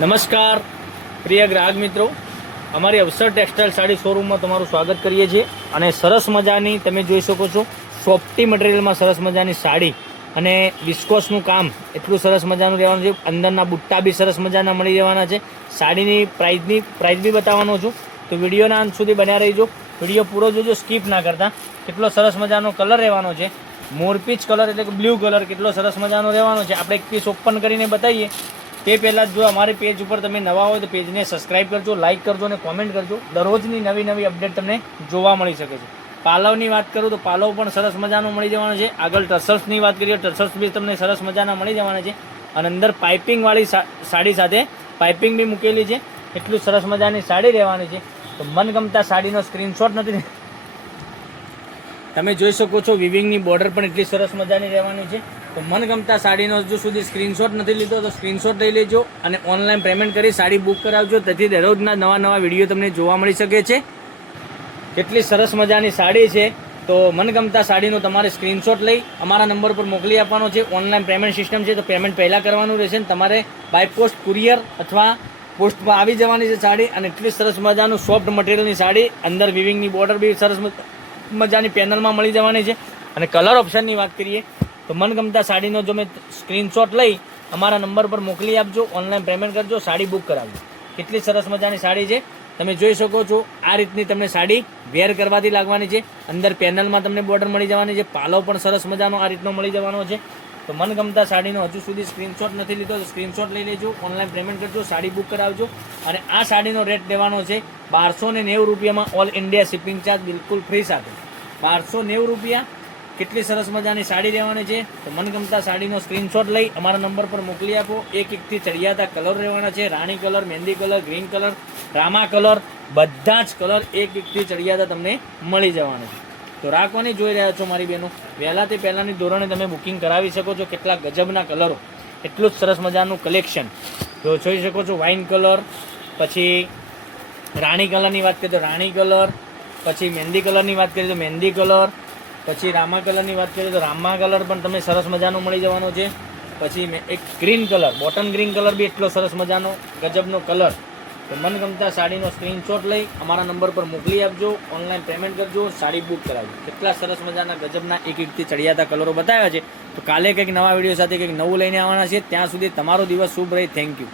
નમસ્કાર પ્રિય ગ્રાહક મિત્રો, અમારી અવસર ટેક્સટાઇલ સાડી શોરૂમમાં તમારું સ્વાગત કરીએ છીએ. અને સરસ મજાની તમે જોઈ શકો છો સોફ્ટી મટીરિયલમાં સરસ મજાની સાડી અને વિસ્કોસનું કામ એટલું સરસ મજાનું રહેવાનું છે. અંદરના બુટ્ટા બી સરસ મજાના મળી જવાના છે. સાડીની પ્રાઇસ બી બતાવવાનો છું, તો વિડીયોના અંત સુધી બન્યા રહીજો. વિડીયો પૂરો જોજો, સ્કીપ ના કરતા. કેટલો સરસ મજાનો કલર રહેવાનો છે, મોરપીચ કલર એટલે કે બ્લુ કલર કેટલો સરસ મજાનો રહેવાનો છે. આપણે એક પીસ ઓપન કરીને બતાવીએ તે પહેલાં જો અમારી પેજ ઉપર તમે નવા હોય તો પેજને સબસ્ક્રાઇબ કરજો, લાઇક કરજો અને કોમેન્ટ કરજો. દરરોજની નવી અપડેટ તમને જોવા મળી શકે છે. પાલવની વાત કરું તો પાલવ પણ સરસ મજાનો મળી જવાનો છે. આગળ ટસલ્સની વાત કરીએ, ટસલ્સ બી તમને સરસ મજાના મળી જવાના છે. અને અંદર પાઇપિંગવાળી સાડી સાથે પાઇપિંગ બી મૂકેલી છે. એટલું સરસ મજાની સાડી રહેવાની છે. તો મનગમતા સાડીનો સ્ક્રીનશોટ નથી, તમે જોઈ શકો છો વિવિંગની બોર્ડર પણ એટલી સરસ મજાની રહેવાની છે. તો મનગમતા સાડીનો હજુ સુધી સ્ક્રીનશોટ નથી લીધો તો સ્ક્રીનશોટ લઈ લેજો અને ઓનલાઈન પેમેન્ટ કરી સાડી બુક કરાવજો. તેથી દરરોજના નવા વિડીયો તમને જોવા મળી શકે છે. કેટલી સરસ મજાની સાડી છે. તો મનગમતા સાડીનો તમારે સ્ક્રીનશોટ લઈ અમારા નંબર પર મોકલી આપવાનો છે. ઓનલાઈન પેમેન્ટ સિસ્ટમ છે, તો પેમેન્ટ પહેલાં કરવાનું રહેશે. તમારે બાય પોસ્ટ કુરિયર અથવા પોસ્ટમાં આવી જવાની છે સાડી. અને એટલી સરસ મજાનું સોફ્ટ મટીરિયલની સાડી, અંદર વિવિંગની બોર્ડર બી સરસ મજાની પેનલમાં મળી જવાની છે. અને કલર ઓપ્શનની વાત કરીએ તો મનગમતા સાડીનો જો મેં સ્ક્રીનશોટ લઈ અમારા નંબર પર મોકલી આપજો, ઓનલાઈન પેમેન્ટ કરજો, સાડી બુક કરાવજો. કેટલી સરસ મજાની સાડી છે તમે જોઈ શકો છો. આ રીતની તમને સાડી વેર કરવાથી લાગવાની છે. અંદર પેનલમાં તમને બોર્ડર મળી જવાની છે. પાલવ પણ સરસ મજાનો આ રીતનો મળી જવાનો છે. તો મનગમતા સાડીનો હજુ સુધી સ્ક્રીનશોટ નથી લીધો તો સ્ક્રીનશોટ લઈ લેજો, ઓનલાઈન પેમેન્ટ કરજો, સાડી બુક કરાવજો. અને આ સાડીનો રેટ લેવાનો છે 1290 રૂપિયામાં, ઓલ ઇન્ડિયા શિપિંગ ચાર્જ બિલકુલ ફ્રી સાથે. 1290 રૂપિયા. કેટલી સરસ મજાની સાડી રહેવાની છે. તો મનગમતા સાડીનો સ્ક્રીનશોટ લઈ અમારા નંબર પર મોકલી આપો. એકથી ચડિયાતા કલર રહેવાના છે. રાણી કલર, મહેંદી કલર, ગ્રીન કલર, રામા કલર, બધા જ કલર એકથી ચડિયાતા તમને મળી જવાના છે. તો રાખવાની જોઈ રહ્યા છો મારી બહેનો, વહેલા તે પહેલાંની ધોરણે તમે બુકિંગ કરાવી શકો છો. કેટલા ગજબના કલરો, એટલું જ સરસ મજાનું કલેક્શન જો જોઈ શકો છો. વાઇન કલર, પછી રાણી કલરની વાત કરીએ તો રાણી કલર, પછી મહેંદી કલરની વાત કરીએ તો મહેંદી કલર, પછી રામા કલરની વાત કરીએ તો રામા કલર પણ તમે સરસ મજાનો મળી જવાનો છે. પછી એક green colour, bottom green colour બી એટલો સરસ મજાનો ગજબનો કલર. તો મનગમતા સાડીનો સ્ક્રીનશોટ લઈ અમારા નંબર પર મોકલી આપજો, ઓનલાઈન પેમેન્ટ કરજો, સાડી બુક કરાવજો. કેટલા સરસ મજાના ગજબના એકથી ચડિયાતા કલરો બતાવ્યા છે. તો કાલે કંઈક નવા વિડીયો સાથે કંઈક નવું લઈને આવવાના છે. ત્યાં સુધી તમારો દિવસ શુભ રહે. Thank you.